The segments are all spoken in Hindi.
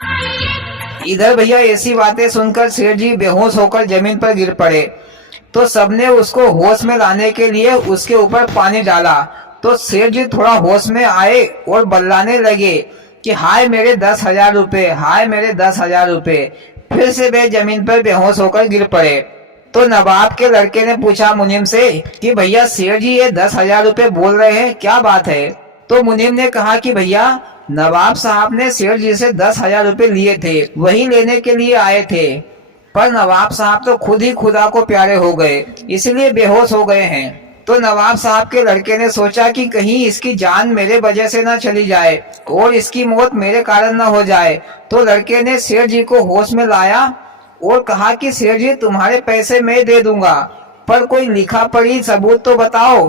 इधर भैया ऐसी बातें सुनकर सेठ जी बेहोश होकर जमीन पर गिर पड़े। तो सबने उसको होश में लाने के लिए उसके ऊपर पानी डाला। तो सेठ जी थोड़ा होश में आए और बल्लाने लगे कि हाय मेरे 10,000 रुपए, हाय मेरे 10,000 रुपए। फिर से वे जमीन पर बेहोश होकर गिर पड़े। तो नवाब के लड़के ने पूछा मुनीम से कि भैया सेठ जी ये 10,000 रुपए बोल रहे हैं, क्या बात है। तो मुनीम ने कहा कि भैया नवाब साहब ने सेठ जी से 10,000 रुपए लिए थे, वही लेने के लिए आए थे, पर नवाब साहब तो खुद ही खुदा को प्यारे हो गए, इसलिए बेहोश हो गए हैं। तो नवाब साहब के लड़के ने सोचा कि कहीं इसकी जान मेरे वजह से ना चली जाए और इसकी मौत मेरे कारण ना हो जाए। तो लड़के ने सेठ जी को होश में लाया और कहा कि सेठ जी तुम्हारे पैसे मैं दे दूंगा, पर कोई लिखा पढ़ी सबूत तो बताओ।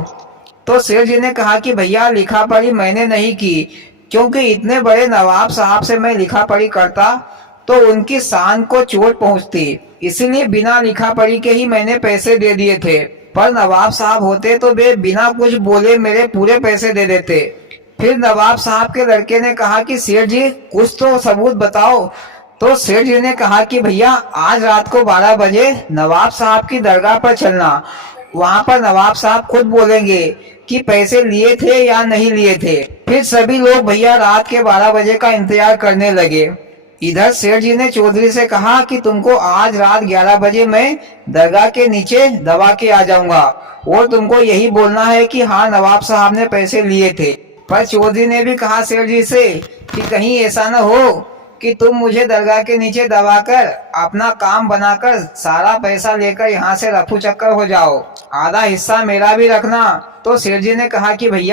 तो सेठ जी ने कहा कि भैया लिखा पढ़ी मैंने नहीं की, क्योंकि इतने बड़े नवाब साहब से मैं लिखा पढ़ी करता तो उनकी शान को चोट पहुंचती, इसलिए बिना लिखा पढ़ी के ही मैंने पैसे दे दिए थे। पर नवाब साहब होते तो वे बिना कुछ बोले मेरे पूरे पैसे दे देते। फिर नवाब साहब के लड़के ने कहा कि सेठ जी कुछ तो सबूत बताओ। तो सेठ जी ने कहा कि भैया आज रात को 12 बजे नवाब साहब की दरगाह पर चलना, वहाँ पर नवाब साहब खुद बोलेंगे कि पैसे लिए थे या नहीं लिए थे। फिर सभी लोग भैया रात के 12 बजे का इंतजार करने लगे। इधर सेठ जी ने चौधरी से कहा कि तुमको आज रात 11 बजे मैं दरगाह के नीचे दबा के आ जाऊंगा और तुमको यही बोलना है कि हाँ नवाब साहब ने पैसे लिए थे। पर चौधरी ने भी कहा सेठ जी से कि कहीं ऐसा न हो कि तुम मुझे दरगाह के नीचे दबाकर अपना काम बनाकर सारा पैसा लेकर यहाँ से रफू चक्कर हो जाओ, आधा हिस्सा मेरा भी रखना। तो सेठ जी ने कहा कि भैया